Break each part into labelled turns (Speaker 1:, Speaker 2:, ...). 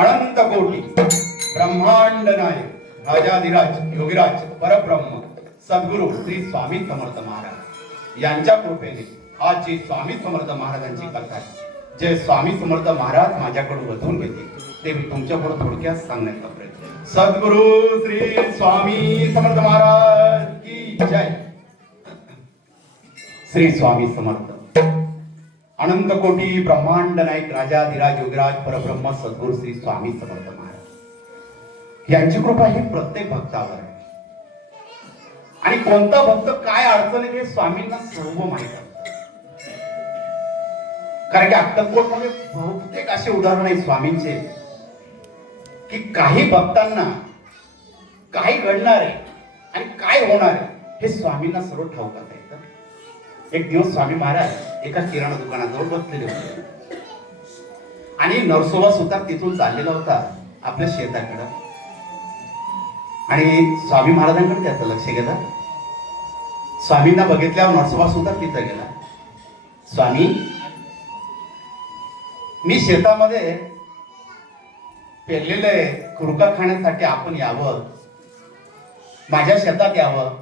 Speaker 1: अनंत कोटी ब्रह्मांड नायक राजाधिराज योगीराज परब्रह्म सद्गुरु श्री स्वामी समर्थ महाराज. यांच्या कृपेने आज जी स्वामी समर्थ महाराजांची कथा आहे जे स्वामी समर्थ महाराज माझ्याकडून वधून घेते ते मी तुमच्याकडून थोडक्यात सांगण्याचा प्रयत्न सद्गुरु श्री स्वामी समर्थ महाराज की जय. श्री स्वामी समर्थ. अनंत कोटी ब्रह्मांड नाईक राजा धीराज योगराज परब्रह्म सद्गुरु श्री स्वामी समर्थ महाराज. यांची कृपा ही प्रत्येक भक्तावर आहे. आणि कोणता भक्त काय अडचण हे स्वामींना सर्व माहीत कारण की अक्कलकोटमध्ये बहुतेक असे उदाहरण आहे स्वामींचे की काही भक्तांना काय घडणार आहे आणि काय होणार आहे हे स्वामींना सर्व ठाऊक असायचं एक दिवस स्वामी महाराज एका किराणा दुकानाजवळ बसलेले होते. आणि नरसोबा सुद्धा तिथून चाललेला होता आपल्या शेताकडं. आणि स्वामी महाराजांकडे त्याचं लक्ष गेलं. स्वामींना बघितल्यावर नरसोबा सुद्धा तिथं गेला. स्वामी मी शेतामध्ये पेरलेलं आहे कुरका खाण्यासाठी आपण यावं. माझ्या शेतात यावं.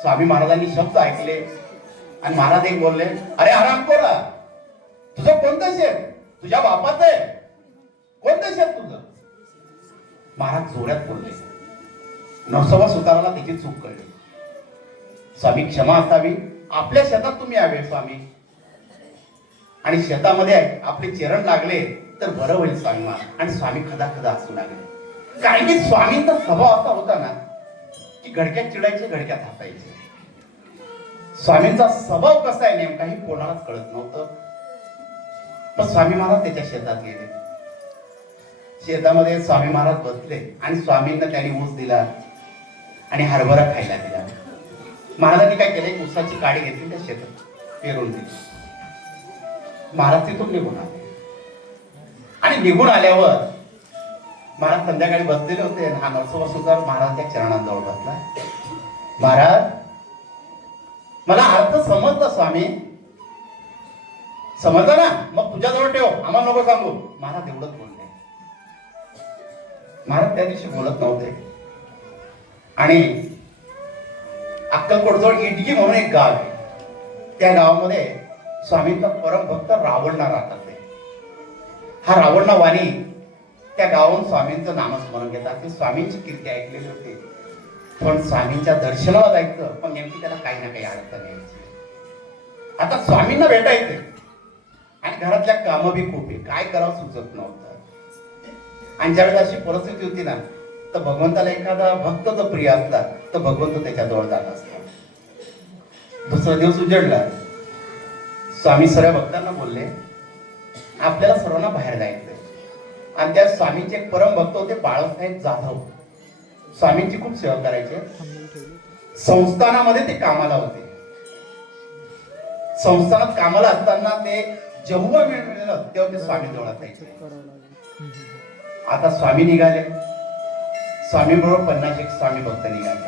Speaker 1: स्वामी महाराजांनी शब्द ऐकले. आणि महाराज एक बोलले अरे आराम कोरा. तुझं कोणतं शेत? तुझ्या बापाचं आहे. कोणतं शेत तुझं? महाराज जोड्यात बोलले. नरसोबा सुताराला त्याची चूक कळली. स्वामी क्षमा असावी. आपल्या शेतात तुम्ही यावे स्वामी. आणि शेतामध्ये आपले चरण लागले तर बरं होईल स्वामी महाराज. आणि स्वामी खदा खदा असू लागले. कारण की स्वामींचा स्वभाव असा होता ना की घडक्यात चिडायचे घडक्यात हातायचे स्वामींचा स्वभाव कसा आहे नेमका हे कोणालाच कळत नव्हतं. पण स्वामी महाराज त्याच्या शेतात गेले. शेतामध्ये स्वामी महाराज बसले आणि स्वामींना त्यांनी ऊस दिला आणि हरभरा खायला दिला. महाराजांनी काय केलं? ऊसाची काडी घेतली त्या शेतात पेरून दिली. महाराज तिथून निघून आले. आणि निघून आल्यावर महाराज संध्याकाळी बसलेले होते हा नरसोबा सुद्धा महाराजांच्या चरणांजवळ बसला. महाराज मला अर्थ समजला स्वामी. समजला ना? मग तुझ्याजवळ ठेव. आम्हाला नको सांगू. महाराज एवढंच बोलले. महाराज त्या दिवशी बोलत नव्हते. आणि अक्कलकोटजवळ इटकी म्हणून एक गाव आहे. त्या गावामध्ये स्वामींचा परम भक्त रावणना राहतात ते. हा रावणना वाणी त्या गावाहून स्वामींचं नामस्मरण घेतात. ते स्वामींची कीर्ती ऐकलेली होती. पण स्वामींच्या दर्शनाला जायचं पण नेमकी त्याला काही ना काही अडचण यायची. आता स्वामींना भेटायचं आणि घरातल्या कामं बी खूप आहे काय करावं सुचत नव्हतं. आणि ज्यावेळेस अशी परिस्थिती होती ना तर भगवंताला एखादा भक्त जर प्रिय असला तर भगवंत त्याच्याजवळ जात असतात दुसरा दिवस उजडला. स्वामी सर्व भक्तांना बोलले आपल्याला सर्वांना बाहेर जायचंय. आणि त्या स्वामीचे एक परम भक्त होते बाळासाहेब जाधव. स्वामींची खूप सेवा करायचे संस्थानामध्ये ते कामाला होते. संस्थानात कामाला असताना ते जेव्हा वेळ मिळेल तेव्हा ते स्वामी जवळ आता स्वामी निघाले. स्वामी बरोबर पन्नास एक स्वामी भक्त निघाले.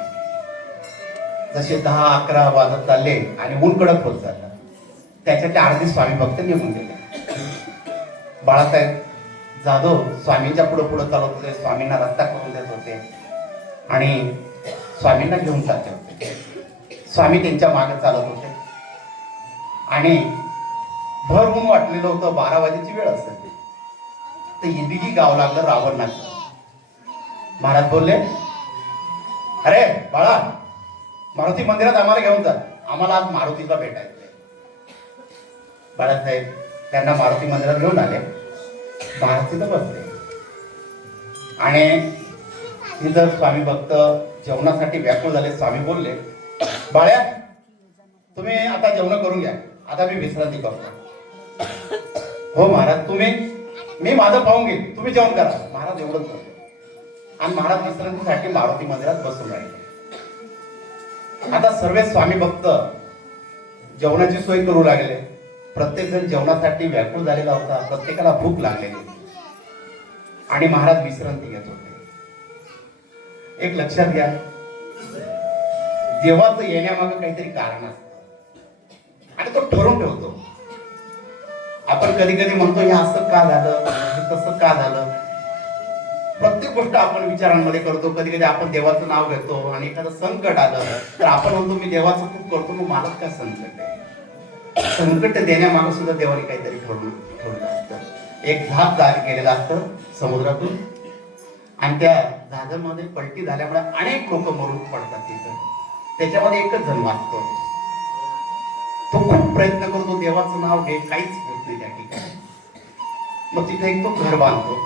Speaker 1: जसे दहा अकरा वाजत चालले आणि ऊन कडक होत चाललं. त्याच्या ते अर्धे स्वामी भक्त निघून गेले. बाळासाहेब जाधव स्वामींच्या पुढे पुढे चालत होते. स्वामींना रस्ता करून देत होते. आणि स्वामींना घेऊन जाते. होते स्वामी त्यांच्या मागे चालत होते. आणि भर होऊन वाटलेलं होतं बारा वाजेची वेळ असते तर इंदिगी गाव लागलं रावणाचं. महाराज बोलले अरे बाळा मारुती मंदिरात आम्हाला घेऊन जा. आम्हाला आज मारुतीला भेटायचं बाळासाहेब त्यांना मारुती मंदिरात घेऊन आले. मारुतीला बसले. आणि तिथं स्वामी भक्त जेवणासाठी व्याकुळ झाले स्वामी बोलले बाळ्या तुम्ही आता जेवण करून घ्या. आता मी विश्रांती करतो. हो महाराज तुम्ही मी माझं पाहून घेईन. तुम्ही जेवण करा. महाराज एवढंच करतो आणि महाराज विश्रांतीसाठी मारुती मंदिरात बसून राहिले. आता सर्व स्वामी भक्त जेवणाची सोय करू लागले. प्रत्येक जण जेवणासाठी व्याकुळ झालेला होता. प्रत्येकाला भूक लागलेली. आणि महाराज विश्रांती घेत होते. एक लक्षात घ्या. देवाचं येण्यामागे काहीतरी कारण असतं. आणि तो ठरवून ठेवतो. आपण कधी कधी म्हणतो हे असं का झालं? हे तसं का झालं? प्रत्येक गोष्ट आपण विचारांमध्ये करतो. कधी कधी आपण देवाचं नाव घेतो आणि एखादं संकट आलं तर आपण म्हणतो मी देवाचं खूप करतो मग मला काय संकट आहे? संकट देण्यामागे सुद्धा देवाने काहीतरी ठरवून ठरवलं असतं. एक झाप जारी केलेलं असतं समुद्रातून. आणि त्या जहाजामध्ये पलटी झाल्यामुळे अनेक लोक मरून पडतात तिथं. त्याच्यामध्ये एकच जण वाचतो तो खूप प्रयत्न करतो देवाचं नाव घे काहीच होत नाही त्या ठिकाणी. मग तिथे एक तो घर बांधतो.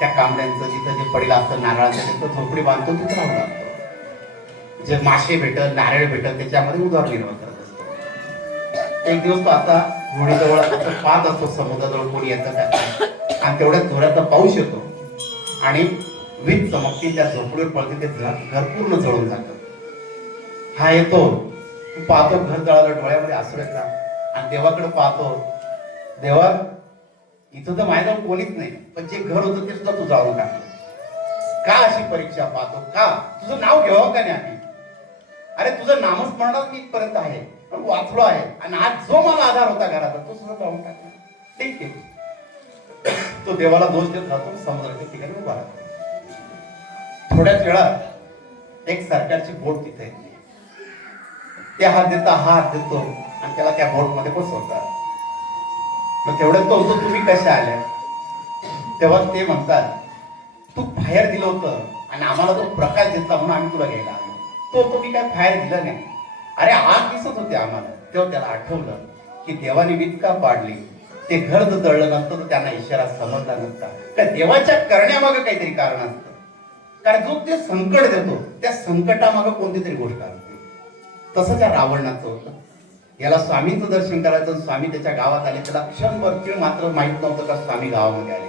Speaker 1: त्या कांबड्यांचं जिथं जे पडील असतं नारळाचं तिथं झोपडी बांधतो तिथं राहू लागतो जे मासे भेटल नारळ भेटल त्याच्यामध्ये उदरनिर्वाह करत असतो. एक दिवस तो आता घोडीजवळ पाहत असतो समुद्राजवळ कोणी येतं काय. आणि तेवढ्या जोराचा पाऊस येतो. आणि वीज चमकते त्या झोपडीवर पडते ते घर घर पूर्ण जळून जातं. हा येतो. तू पाहतो घर जळालं डोळ्यामध्ये असू येतात. आणि देवाकडे पाहतो. देवा इथं तर माझ्याजवळ कोणीच नाही. पण जे घर होतं ते सुद्धा तू जाळून टाकलं. का अशी परीक्षा पाहतो? का? तुझं नाव घ्यावं का नाही आम्ही? अरे तुझं नामस्मरणात मी इथपर्यंत आहे. पण वाचलो आहे. आणि आज जो मला आधार होता घराचा तो सुद्धा जाळून टाकला. ठीक आहे. तो देवाला दोष देत राहतो समुद्राच्या ठिकाणी उभा राहतो. थोड्याच वेळात एक सरकारची बोट तिथे येते. ते हात देता हा हात देतो आणि त्याला त्या बोटमध्ये बसवतात. मग तेवढ्यात तो होतो तुम्ही कशा आल्या तेव्हा ते म्हणतात तू फायर दिलं होतं आणि आम्हाला तो प्रकाश दिसला म्हणून आम्ही तुला घ्यायला आलो. तो तो मी काय फायर दिलं नाही. अरे आग दिसत होते आम्हाला. तेव्हा त्याला आठवलं की देवाने वीज का पाडली. ते घर जर दळलं नसतं तर त्यांना इशारा समजला नसता. का देवाच्या करण्यामागे काहीतरी कारण असतं? कारण जो ते संकट देतो त्या संकटामागं कोणती तरी गोष्ट असते. तसं त्या रावणाचं होतं. याला स्वामींचं दर्शन करायचं स्वामी त्याच्या गावात आले. त्याला क्षणभर तीळ मात्र माहीत नव्हतं का स्वामी गावामध्ये आले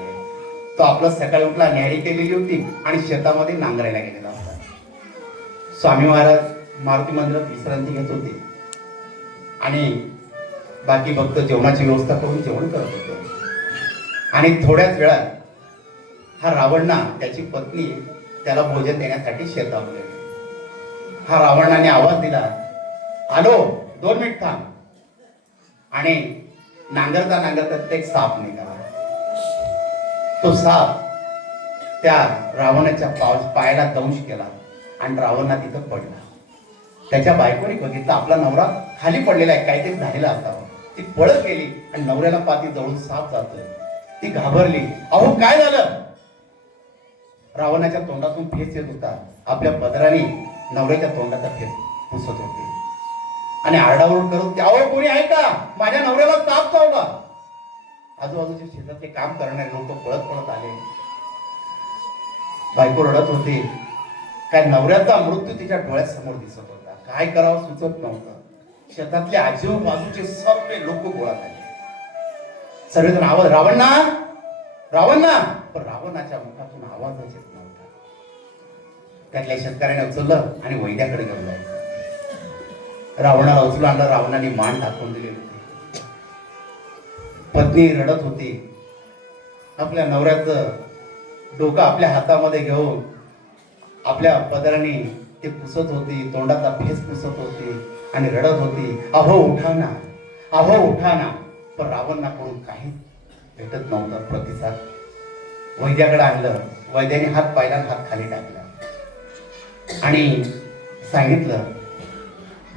Speaker 1: तो आपलं सकाळी उठला न्यारी केलेली होती आणि शेतामध्ये नांगरायला गेलेला होता. स्वामी महाराज मारुती मंदिरात विश्रांती घेत होते. आणि बाकी भक्त जेवणाची व्यवस्था करून जेवण करत होते. आणि थोड्याच वेळात हा रावणना त्याची पत्नी त्याला भोजन देण्यासाठी शेतावर गेले हा रावणाने आवाज दिला आलो दोन मिनिट थांब. आणि नांगरता नांगरता ते एक साप निघाला. तो साप त्या रावणाच्या पाव पायाला दंश केला आणि रावणा तिथं पडला. त्याच्या बायकोने बघितलं आपला नवरा खाली पडलेला आहे काहीतरी झालेला असावा ती पळत गेली आणि नवऱ्याला पाती जवळून साप जातोय. ती घाबरली अहो काय झालं? रावणाच्या तोंडातून फेस येत होता. आपल्या पदराने नवऱ्याच्या तोंडाचा फेस पुसत होते. आणि आरडाओरड करत त्यावर कोणी आहे का? माझ्या नवऱ्याला ताप चावला. आजूबाजूच्या शेतातले काम करणारे लोक पळत पळत आले. बायको रडत होते. काय नवऱ्याचा मृत्यू तिच्या डोळ्यासमोर दिसत होता. काय करावं सुचत नव्हतं. शेतातले आजूबाजूचे सर्व लोक गोळा झाले. सर्वजण आवाज रावणा रावणा ना रावणाच्या मुखातून आवाजच येत नव्हता. त्यातल्या शेतकऱ्याने उचललं आणि वैद्याकडे घेऊन रावणाला उचलून आणलं रावणाने मान दाखवून दिली होती. पत्नी रडत होती. आपल्या नवऱ्याचं डोकं आपल्या हातामध्ये घेऊन आपल्या पदराने ते पुसत होती तोंडाचा फेस पुसत होती आणि रडत होती अहो उठा ना अहो उठा ना. पण रावणाकडून काहीच भेटत नव्हतं प्रतिसाद. वैद्याकडे आणलं. वैद्याने हात पायला हात खाली टाकला. आणि सांगितलं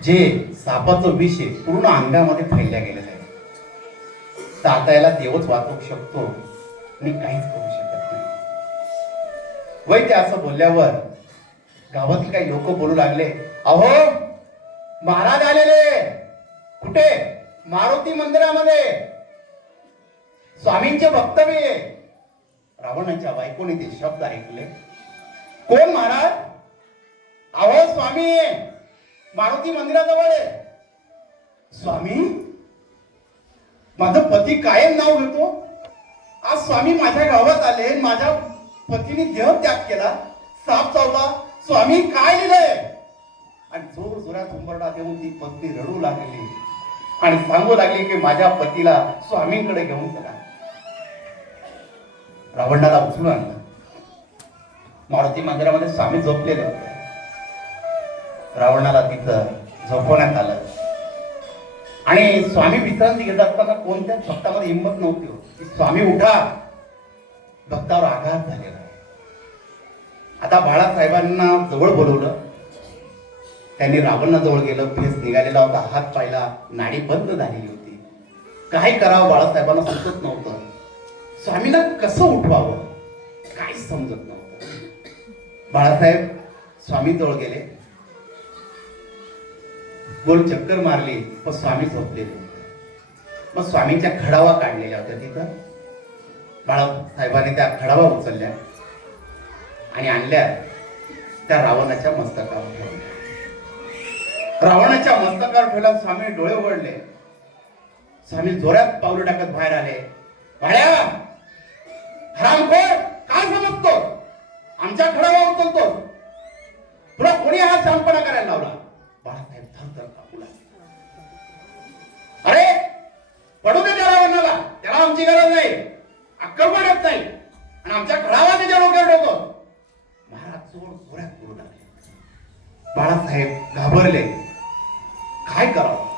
Speaker 1: जे सापाचं विष आहे पूर्ण अंगामध्ये फैल्या गेलेलं आहे. तर आता याला देवच वाचवू शकतो. मी काहीच करू शकत नाही. वैद्य असं बोलल्यावर गावातील काही लोक बोलू लागले अहो महाराज आलेले. कुठे? मारुती मंदिरामध्ये. स्वामींचे वक्तव्य आहे. रावणाच्या बायकोने ते शब्द ऐकले. कोण महाराज अहो स्वामी मारुती मंदिराजवळ आहे. स्वामी माझं पती कायम नाव घेतो. आज स्वामी माझ्या गावात आले माझ्या पतीने देह त्याग केला. साप चावला. स्वामी काय लिहिलंय आणि जोर जोरात उंबरडा देऊन ती पत्नी रडू लागली आणि सांगू लागली की माझ्या पतीला स्वामींकडे घेऊन चला. रावणाला उचलून आणलं. मारुती मंदिरामध्ये स्वामी झोपलेले होते. रावणाला तिथं झोपवण्यात आलं. आणि स्वामी विश्रांती घेत असताना कोणत्याच भक्तामध्ये हिंमत नव्हती हो. स्वामी उठा. भक्तावर आघात झालेला आता बाळासाहेबांना जवळ बोलवलं. त्यांनी रावणा जवळ गेलं. फेस निघालेला होता. हात पाहिला नाडी बंद झालेली होती. काय करावं बाळासाहेबांना सुचत नव्हतं. स्वामीला कसं उठवावं? काहीच समजत नव्हतं. बाळासाहेब स्वामीजवळ गेले. गोल चक्कर मारली पण स्वामी झोपलेले मग स्वामींच्या खडावा काढलेल्या होत्या तिथं. बाळासाहेबाने त्या खडावा उचलल्या आणि आणल्या त्या रावणाच्या मस्तकावर ठेवल्या. रावणाच्या मस्तकावर ठेवल्या स्वामी डोळे उघडले. स्वामी जोरात पावलं टाकत बाहेर आले. भाड्या हरामखोर काय समजतो? आमच्या खडावा उचलतो. तुला कोणी हा शांतपणा करायला लावला? बाळासाहेब थरथर कापू लागले. अरे पडू दे त्याला वन्नाला त्याला आमची गरज नाही. अक्कल पण नाही. आणि आमच्या खडावा त्याच्या डोक्यावर ठेवतो. महाराज जोर जोरात करू लागले. बाळासाहेब घाबरले. काय करावं?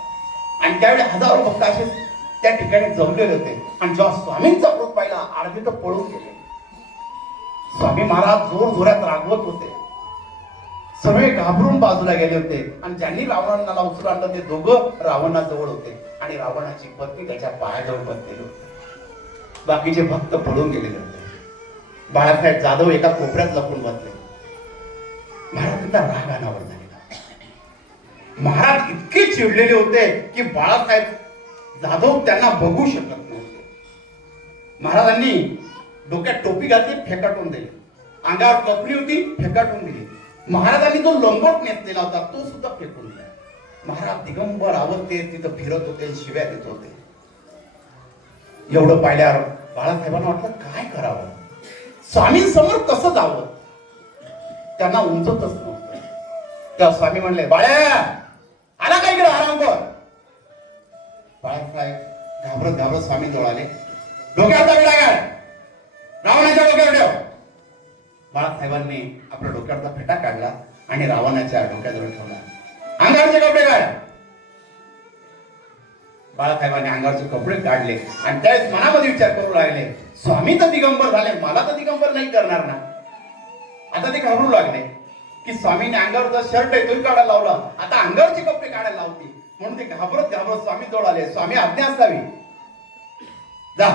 Speaker 1: आणि त्यावेळी हजारो भक्त असे त्या ठिकाणी जमलेले होते. आणि जेव्हा स्वामींचा क्रोध पाहिला अर्धे तर पळून गेले. स्वामी महाराज जोर जोरात रागवत होते. सगळे घाबरून बाजूला गेले होते. आणि ज्यांनी रावणाला उचलून आणलं ते दोघं रावणाजवळ होते. आणि रावणाची पत्नी त्याच्या पायाजवळ बसलेली होती. बाकीचे भक्त पळून गेलेले होते. बाळासाहेब जाधव एका कोपऱ्यात लपून बसले. महाराजांचा राग अनावर झालेला महाराज इतके चिडलेले होते की बाळासाहेब जाधव त्यांना बघू शकत नव्हते. महाराजांनी डोक्यात टोपी घातली फेकाटून दिली. अंगावर कपडी होती फेकाटून दिली. महाराजांनी जो लंगोट नेसलेला होता तो सुद्धा फेकून दिला. महाराज दिगंबर आवडते तिथं फिरत होते शिव्या देत होते. एवढं पाहिल्यावर बाळासाहेबांना वाटलं काय करावं? स्वामींसमोर कसं जावं? त्यांना उमजतच नव्हतं. तेव्हा स्वामी म्हणले बाळ्या आला काय इकडे आराम कर बाळासाहेब घाबरत घाबरत स्वामी जवळ आले. डोक्यात विडा रावणाच्या डोक्यावर ठेव. बाळासाहेबांनी आपल्या डोक्यावरचा फेटा काढला आणि रावणाच्या डोक्याजवळ ठेवला. अंगारचे कपडे काढ. बाळासाहेबांनी अंगावरचे कपडे काढले आणि त्यावेळेस मनामध्ये विचार करू लागले स्वामी तर दिगंबर झाले मला तर दिगंबर नाही करणार ना. आता ते घाबरू लागले की स्वामीने अंगावरचा शर्ट आहे तोही काढायला लावला. आता अंगावरचे कपडे काढायला लावते म्हणून ते घाबरत घाबरत स्वामी जवळ आले. स्वामी आज्ञा असावी. जा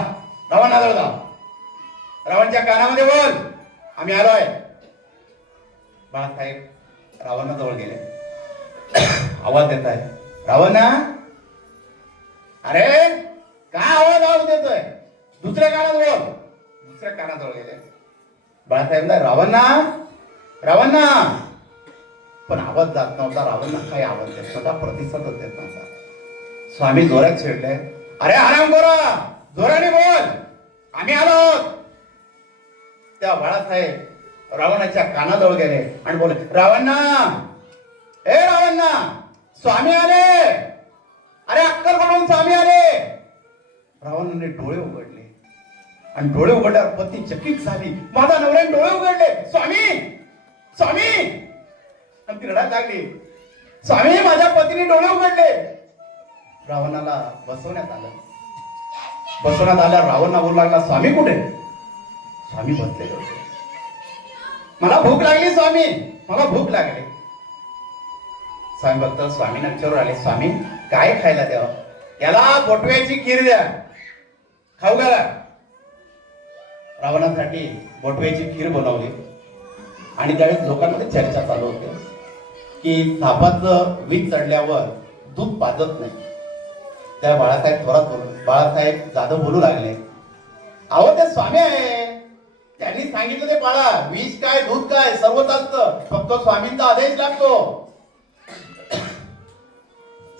Speaker 1: रावणाजवळ जा. रावणच्या कानामध्ये बोल. आम्ही आलोय. बाळासाहेब रावणाजवळ गेले. आवाज देत आहे रावणा अरे काय आवाज आवाज देतोय? दुसऱ्या कानात बोल. दुसऱ्या कानाजवळ गेले. बाळासाहेब रावणा रावणा पण आवाज जात नव्हता रावणा काही आवाज देत नव्हता प्रतिसादच देत नव्हता. स्वामी जोरात छेडले अरे आराम करा जोराने बोल आम्ही आलो त्या बाळासाहेब रावणाच्या कानाजवळ गेले आणि बोले रावणा ए रावणा स्वामी आले अरे अक्कल म्हणून स्वामी आले. रावणाने डोळे उघडले आणि डोळे उघडल्यावर पत्नी चकित झाली. माझा नवऱ्याने डोळे उघडले स्वामी स्वामी ती रडायला लागली स्वामी माझ्या पतीने डोळे उघडले. रावणाला बसवण्यात आलं. बसवण्यात आल्या रावणा बोलू लागला स्वामी कुठे? स्वामी बसलेले होते. मला भूक लागली स्वामी. मला भूक लागली. स्वामी भक्त स्वामींना विचारू आले स्वामी काय खायला द्यावा? याला बोटव्याची खीर द्या. खाऊ घाला. रावणासाठी बोटव्याची खीर बनवली. आणि त्यावेळेस लोकांमध्ये चर्चा चालू होती. की सापाचं वीज चढल्यावर दूध पाजत नाही. त्या बाळासाहेब थोरात बोलू बाळासाहेब जाधव बोलू लागले अहो ते स्वामी आहे. त्यांनी सांगितलं ते बाळा वीज काय दूध काय सर्व चालतं. फक्त स्वामींचा आदेश लागतो.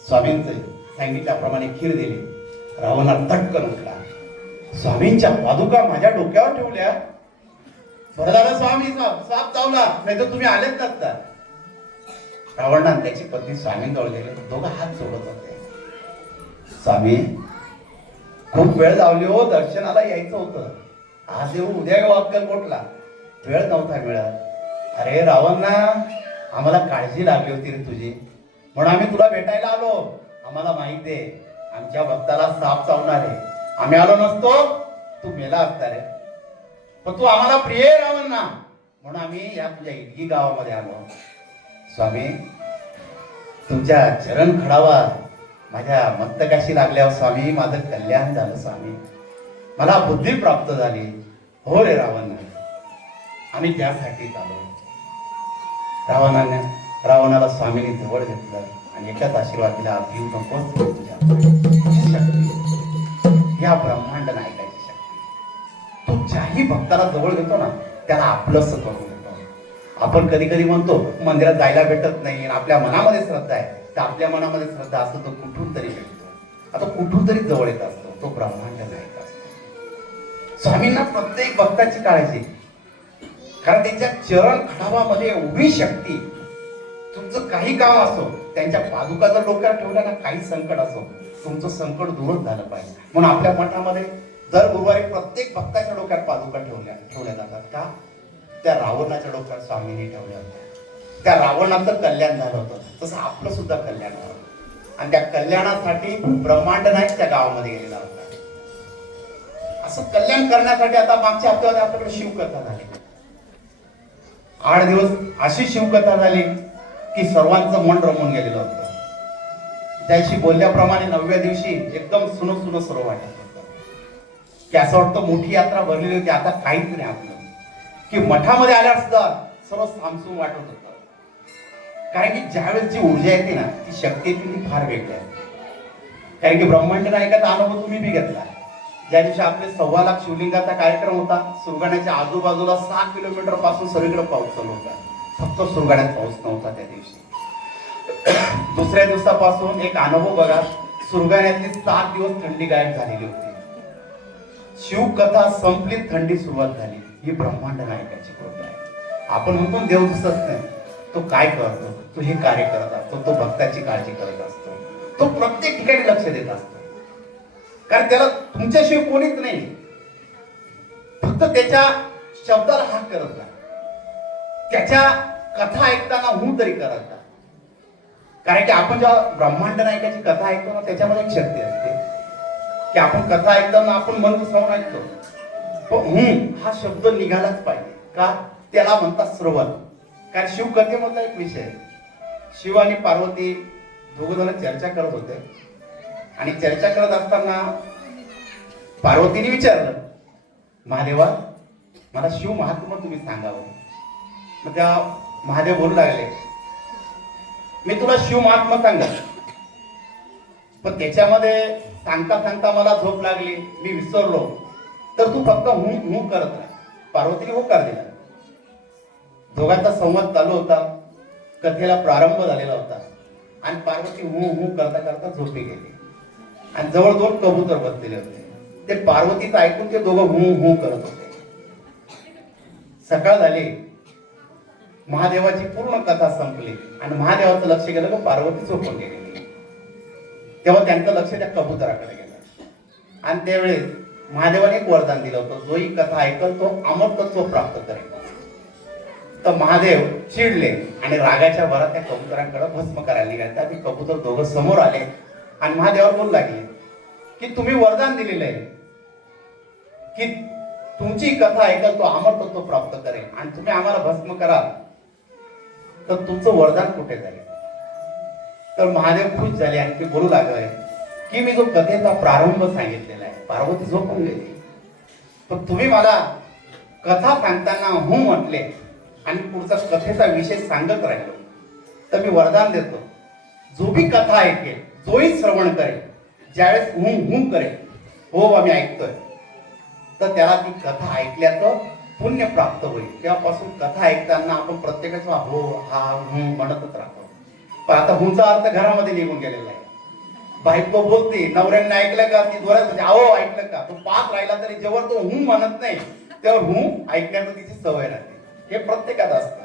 Speaker 1: स्वामींचे सांगितल्याप्रमाणे खीर दिली. रावणा तटकन उठला स्वामींच्या पादुका माझ्या डोक्यावर ठेवल्या. बरं झालं स्वामी साप साप चावला. नाही तर तुम्ही आलेच नसता. रावणा आणि त्याची पत्नी स्वामींजवळ गेले दोघं हात जोडत होते. स्वामी खूप वेळ लावली हो दर्शनाला यायचं होतं. आज येऊ उद्या येऊ अक्कलकोटला. वेळ नव्हता मिळत. अरे रावणना आम्हाला काळजी लागली होती रे तुझी. म्हणून आम्ही तुला भेटायला आलो. आम्हाला माहीत आहे आमच्या भक्ताला साप चावणार. आहे आम्ही आलो नसतो तू मेला असता रे. पण तू आम्हाला प्रिय रावण ना म्हणून आम्ही या तुझ्या इडगी गावामध्ये आलो. स्वामी तुमच्या चरण खडावा माझ्या मस्तकाशी लागल्यावर स्वामी माझं कल्याण झालं स्वामी. मला बुद्धी प्राप्त झाली. हो रे रावण. आम्ही त्यासाठीच आलो रावणाने रावणाला स्वामीने जवळ घेतलं आणि एकाच आशीर्वाद दिला भिऊ नकोस शक्ती. या ब्रह्मांड नायकाची शक्ती. तो ज्याही भक्ताला जवळ घेतो ना त्याला आपलंच करून घेतो आपण कधी कधी म्हणतो मंदिरात जायला भेटत नाही आणि आपल्या मनामध्ये श्रद्धा आहे. तर आपल्या मनामध्ये श्रद्धा असतो तो कुठून तरी भेटतो. आता कुठून तरी जवळ येत असतो तो ब्रह्मांड नायक असतो. स्वामींना प्रत्येक भक्ताची काळजी कारण त्यांच्या चरण खडावामध्ये उभी शक्ती तुमचं काही काम असो त्यांच्या पादुका जर डोक्यावर ठेवल्या ना काही संकट असो तुमचं संकट दूरच झालं पाहिजे. म्हणून आपल्या मठामध्ये दर गुरुवारी प्रत्येक भक्ताच्या डोक्यात पादुका ठेवल्या ठेवल्या जातात. का? त्या रावणाच्या डोक्यात स्वामींनी ठेवल्या होत्या त्या रावणाचं कल्याण झालं होतं. तसं आपलं सुद्धा कल्याण झालं आणि त्या कल्याणासाठी ब्रह्मांड नाहीच त्या गावामध्ये गेलेला होता. असं कल्याण करण्यासाठी आता मागच्या हप्त्यामध्ये आपल्याकडे शिवकथा झाली. आठ दिवस अशी शिवकथा झाली की सर्वांचं मन रमून गेलेलं होतं. त्याशी बोलल्याप्रमाणे नवव्या दिवशी एकदम सुन सुन सर्व वाटत होतं. की असं वाटतं मोठी यात्रा भरलेली होती आता काहीच नाही आपलं. की मठामध्ये आल्यावर सुद्धा सर्व सामसूम वाटत होतं. कारण की ज्यावेळेस जी ऊर्जा येते ना ती शक्ती ती फार वेगळी आहे. कारण की ब्रह्मांड नायकाचा अनुभव तुम्ही बी घेतला. ज्या दिवशी आपले सव्वा लाख शिवलिंगाचा कार्यक्रम होता सुरगाण्याच्या आजूबाजूला सहा किलोमीटरपासून सगळीकडे पाऊस चालू होता. फक्त सुरगाण्यात पाऊस नव्हता त्या दिवशी. दुसऱ्या दिवसापासून एक अनुभव बघा सुरगाण्यातली सात दिवस थंडी गायब झालेली होती. शिवकथा संपली थंडी सुरुवात झाली. ही ब्रह्मांड नायकाची कृपा आहे. आपण म्हणतो देव दिसत नाही. तो काय करतो? तो हे कार्य करत असतो तो भक्ताची काळजी करत असतो. तो प्रत्येक ठिकाणी लक्ष देत असतो. कारण त्याला तुमच्याशिवाय कोणीच नाही. फक्त त्याच्या शब्दाला हात करत नाही. त्याच्या कथा ऐकताना हूं तरी करत नाही. कारण की आपण जेव्हा ब्रह्मांड नायकाची कथा ऐकतो ना त्याच्यामध्ये एक शक्ती असते. की आपण कथा ऐकताना आपण मन घुसवून ऐकतो. हो, पण हा शब्द निघालाच पाहिजे. का? त्याला म्हणतात श्रवण. कारण शिवकथेमधला एक विषय? शिव आणि पार्वती दोघ जण चर्चा करत होते. आणि चर्चा करत असताना पार्वतीने विचारलं महादेवा मला शिव महात्मा तुम्ही सांगावं. मग त्या महादेव बोलू लागले मी तुला शिव महात्मा सांगा पण त्याच्यामध्ये सांगता सांगता मला झोप लागली. मी विसरलो. तर तू फक्त हू हू करत राहा. पार्वतीने होकार दिला. दोघांचा संवाद चालू होता. कथेला प्रारंभ झालेला होता. आणि पार्वती हू हू करता करता झोपी गेली. आणि जवळ दोन कबूतर बसलेले होते. ते पार्वतीचं ऐकून ते दोघं हू हू करत होते. सकाळ झाली. महादेवाची पूर्ण कथा संपली. आणि महादेवाचं लक्ष गेलं मग पार्वती झोपून गेलेली तेव्हा त्यांचं लक्ष त्या कबुतराकडे गेलं. आणि त्यावेळेस महादेवाने एक वरदान दिलं होतं. जोही कथा ऐकल तो अमरतत्व प्राप्त करेल. तर महादेव चिडले आणि रागाच्या भरात त्या कबुतरांकडे भस्म करायला निघाले. तर ते कबूतर दोघं समोर आले आणि महादेवावर बोलू लागले की तुम्ही वरदान दिलेलं आहे की तुमची कथा ऐकल तो अमरतत्व प्राप्त करेल आणि तुम्ही आम्हाला भस्म कराल. तर तुमचं वरदान कुठे जाईल? तर महादेव खुश झाले आणि ते बोलू लागले की मी जो कथेचा प्रारंभ सांगितलेला पार्वती झोपून गेली. तर तुम्ही मला कथा सांगताना हो म्हटले आणि पुढचा कथेचा विषय सांगत राहिलो. तर मी वरदान देतो. जो भी कथा ऐकेल जोही श्रवण करेल ज्यावेळेस हू हू करेल हो आम्ही ऐकतोय. तर त्याला ती कथा ऐकल्याचं पुण्य प्राप्त होईल. तेव्हापासून कथा ऐकताना आपण प्रत्येकाचा हो हा हू म्हणतच राहतो. पण आता हुंचा अर्थ घरामध्ये निघून गेलेला आहे. बायको बोलते नवऱ्याने ऐकलं का? ती दोऱ्यात म्हणजे अहो ऐकलं का? तो पाच राहिला तरी जेव्हा तो हू म्हणत नाही तेव्हा हू ऐकण्याचं तिची सवय राहते. हे प्रत्येकात असतं.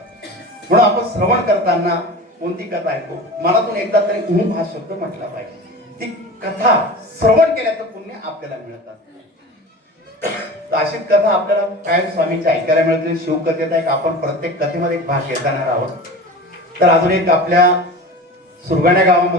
Speaker 1: म्हणून आपण श्रवण करताना कोणती कथा ऐकू? मनातून एकदा तरी हू हा शब्द म्हटला पाहिजे. ती कथा श्रवण केल्याचं पुण्य आपल्याला मिळत असतं. अशीच कथा आपल्याला कायम स्वामीची ऐकायला मिळते. शिवकथेचा एक आपण प्रत्येक कथेमध्ये एक भाग घेताना आहोत. तर अजून एक आपल्या सुरगाण्या गावामध्ये